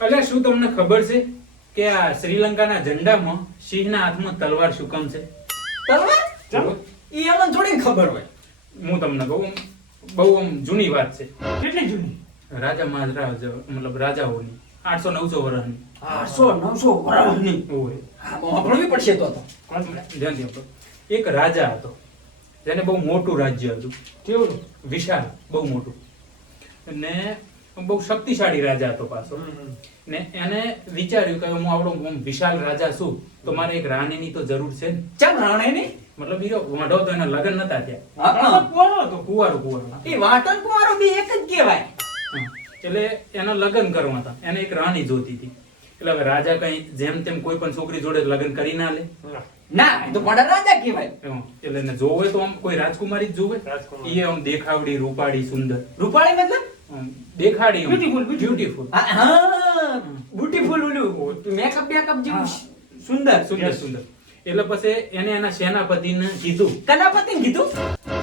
અલ્યા શું તમને ખબર છે કે આ શ્રીલંકાના ઝંડામાં સિંહના હાથમાં તલવાર શું કામ છે? તલવાર? ઈ અમને થોડી ખબર હોય. હું તમને કહું બહુ આમ જૂની વાત છે. કેટલી જૂની? રાજા મહારાજ મતલબ રાજાઓની આઠસો નવસો વર્ષની આઠસો નવસો વર્ષની હોય પડશે તો તો. ધ્યાનથી આપો. એક રાજા હતો. જેને બહુ મોટું રાજ્ય હતું. કેવું? વિશાળ બહુ મોટું. અને બહુ શક્તિશાળી રાજા હતો પાછો. ને એને વિચાર્યું કે હું આવડો હું વિશાલ રાજા છું તો મારે એક રાણીની તો જરૂર છે ચમ રાણે મતલબ બીજો વાંઢો તો એના લગ્ન નતા ત્યાં હા. હતો કુંવારું કુંવારું. એ વાટણ કુંવારો બી એક જ કહેવાય. એટલે એના લગ્ન કરવા હતા. એને એક રાણી જોતી હતી. એટલે હવે રાજા કઈ જેમ તેમ કોઈ પણ છોકરી જોડે લગ્ન કરી ના લે. ના એ તો પણ રાજા કહેવાય. એટલે એને જોવે તો આમ કોઈ રાજકુમારી જ જોવે. એ આમ દેખાવડી રૂપાળી સુંદર. રૂપાળી મતલબ? દેખાડી Beautiful, beautiful. બ્યુટીફુલ હા બ્યુટીફુલ ઓલું મેકઅપ મેકઅપ જેવું સુંદર સુંદર સુંદર. એટલે પછી એને એના સેનાપતિને કીધું. કનાપતિ ને કીધું?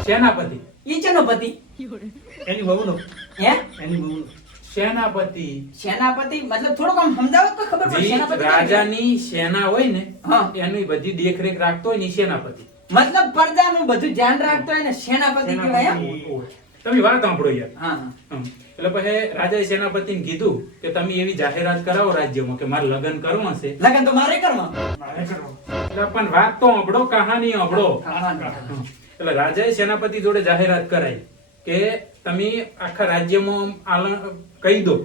સેનાપતિ. ઈ ચેનો પતિ? એની વહુનો. હે? એની વહુનો. સેનાપતિ. સેનાપતિ? મતલબ થોડુંક આમ સમજાવો તો ખબર પડે સેનાપતિ રાજાની સેના હોય ને હા. એની બધી દેખરેખ રાખતો હોય ને સેનાપતિ. મતલબ પ્રજાનું બધું ધ્યાન રાખતો હોય ને સેનાપતિ કહેવાય? તમે વાત સાંભળો યાર. હા હા. હમ. એટલે પછી રાજાએ સેનાપતિને કીધું કે તમે એવી જાહેરાત કરાવો રાજ્યમાં કે મારે લગ્ન કરવું હશે લગ્ન તો મારે કરવા. એટલે પણ વાત તો સાંભળો કહાની સાંભળો. એટલે રાજાએ સેનાપતિ જોડે જાહેરાત કરાઈ કે તમે આખા રાજ્યમાં આલણ કહી દો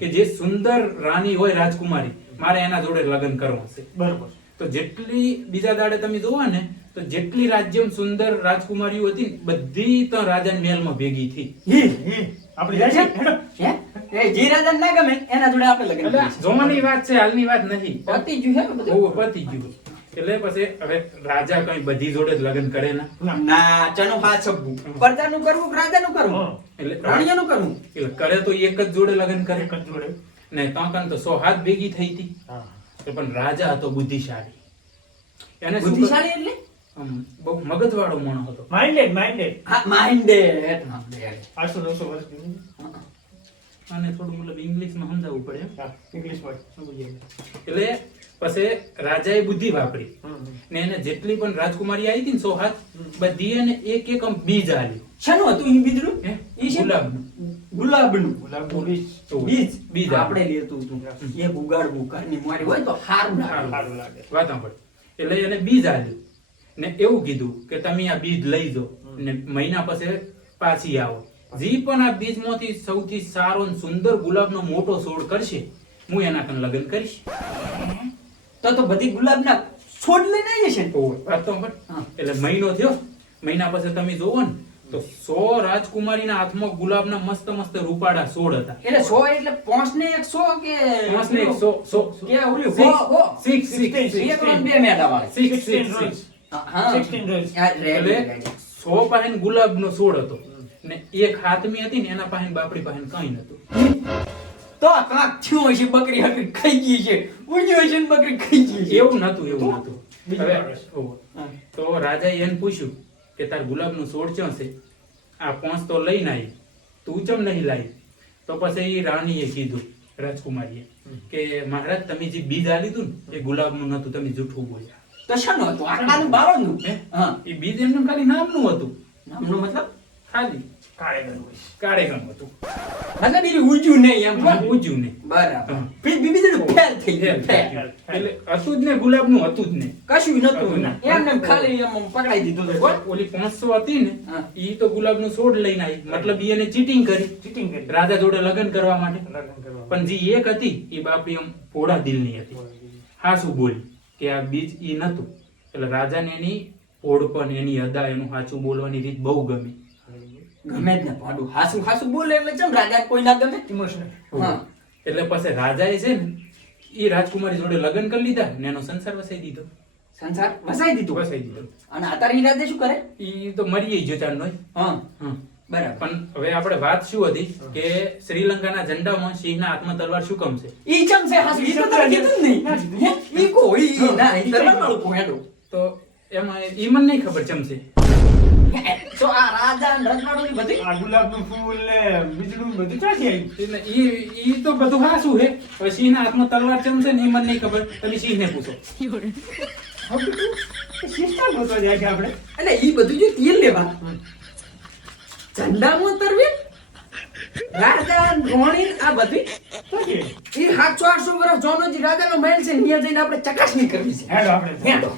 કે જે સુંદર રાણી હોય રાજકુમારી મારે એના જોડે લગ્ન કરવા હશે બરોબર. તો જેટલી બીજા દાડે તમે જોવા ને તો જેટલી રાજ્યમ સુંદર રાજકુમારીઓ હતી બધી તો રાજાના મહેલમાં ભેગી થઈ. આપણી રાજી હે? એ જે રાજાને ના ગમે એના જોડે આપણે લગન એટલે વાત છે હાલની વાત નહીં પતી ગયું હે બધું? બહુ પતી એટલે પછી હવે રાજા કઈ બધી જોડે જ લગ્ન કરે ના? ના. ના હાથ છબ્બું પ્રજાનું કરવું કે રાજાનું કરવું? એટલે રાણીયાનું કરવું? એટલે કરે તો એક જ જોડે લગ્ન કરે. એક જ જોડે. ને કાંકન તો સો હાથ ભેગી થઈ હતી. હા. પણ રાજા હતો બુદ્ધિશાળી. એને બુદ્ધિશાળી એટલે? બહુ મગજવાળો મણ હતો. માઇન્ડેડ માઇન્ડેડ હા માઇન્ડેડ આઠસો નવસો વર્ષ. અને થોડું મતલબ ઇંગ્લિશમાં સમજાવવું પડે. word. સમજી એટલે પછી રાજાએ બુદ્ધિ વાપરી. ને એને જેટલી પણ રાજકુમારી આવી હતી ને સો હાથ બધી એને એક એક આમ બીજ આલ્યું શેનું હતું એ બીજનું એ ગુલાબ? ગુલાબનું. ગુલાબનું ગુલાબનું બીજ. બીજ આપણે લેતું હતું. એક ઉગાડવું ઘરની મારી હોય તો લાગે. સારું લાગે. વાત સાંભળ. એટલે એને બીજ આલ્યું ને એવું કીધું કે તમે આ બીજ લઈ જાઓ ને મહિના પછી પાછી આવો. જી પણ આ બીજમાંથી સૌથી સારો અને સુંદર ગુલાબનો મોટો છોડ કરશે હું એના કન લગ્ન કરીશ. તો તો બધી ગુલાબના છોડ લઈને આવી છે એટલે મહિનો થયો. મહિના પછી તમે જોવો ને તો સો રાજકુમારીના હાથમાં ગુલાબના મસ્ત મસ્ત રૂપાડા સોળ હતા. એટલે સો એટલે પાંચ ને એક સો કે પાંચ ને એક સો સો કે ઓલી સિક્સ સિક્સ સિક્સ બે મેડમ સિક્સ સિક્સ સિક્સ 16 રોજ એટલે સો છોડ હતો. ને એક હાથમી હતી ને એના પાહેન બાપડી પાહેન કઈ નતું તો કાંક થયું હશે બકરી હકરી ખાઈ ગઈ છે. ઊંઘ્યો હશે બકરી ખાઈ ગઈ છે. એવું નતું એવું નતું તો રાજાએ એને પૂછ્યું કે તાર ગુલાબનું છોડ ક્યાં છે? આ પોંચ તો લઈને આવી. તું ચમ નહીં લાવી? તો પછી રાણીએ કીધું રાજકુમારીએ કે મહારાજ તમે જે બીજ આ લીધું ને એ ગુલાબનું નતું તમે જૂઠું બોલ્યા. તો શાનું હતું? આટલાનું બાવનનું? હે? એ બીજ એમનું ખાલી નામનું હતું. નામનો મતલબ? ખાલી. હતું. મતલબ એ ઊંજ્યું નહીં એમ. પણ પૂજ્યું ને બરાબર. પછી બીબી તો ફેલ થઈ ગયું ફેલ. ફેલ. એટલે હતું જ ને ગુલાબનું હતું જ ને. કશું નતું. ના. એમને ખાલી એમ પકડાઈ દીધું હતું. ઓલી પાંચસો હતી ને ઈ તો ગુલાબનું છોડ લઈને આવી. મતલબ એને ચીટિંગ કરી. ચીટિંગ કરી. રાજા જોડે લગ્ન કરવા માટે. લગ્ન કરવા. પણ જે એક હતી એ બાપી આમ દિલ દિલની હતી. હા શું બોલી. કે આ બીજ ઈ નતું. એટલે રાજાને એની ઓળપણ એની અદા એનું સાચું બોલવાની રીત બહુ ગમી. ગમે જ ને પાડું હાસું હાસું બોલે એટલે ચમ રાજા કોઈ ના ગમે ઇમોશનલ હા. એટલે પછી રાજાએ છે ને એ રાજકુમારી જોડે લગ્ન કરી લીધા ને એનો સંસાર વસાઈ દીધો. સંસાર વસાઈ દીધું? વસાઈ દીધો. અને અત્યારે એ રાજા શું કરે? એ તો મરી જતા નોય હા. હમ. બરાબર. પણ હવે આપણે વાત શું હતી કે શ્રીલંકાના ઝંડામાં સિંહના હાથમાં તલવાર શું કમ છે? ઈ ચમ છે? હાસું ઈ તો તમે કીધું નહીં. ઈ કોઈ ઈ ના ઈ તલવાર વાળું કોહેડો તો એમાં ઈ મને નહીં ખબર ચમ છે. તો આ રાજા અને રજવાડું ની બધી? આ ગુલાબનું ફૂલ ને બીજડું બધું ક્યાંથી આવ્યું ઈ ઈ તો બધું હાસું હે પણ સિંહના હાથમાં તલવાર ચમ છે ને એ મને નહીં ખબર. તમે સિંહને પૂછો. સિસ્ટમ ગોતવા જાય કે આપણે. એટલે ઈ બધું જો તેલ લેવા. ઝંડામાં તરવી રાજા રોણી આ બધી? એ સાતસો આઠસો વર્ષ જોનોજી રાજાનો મહેલ છે ત્યાં જઈને આપણે ચકાસણી કરવી છે હેડો આપણે હેડો.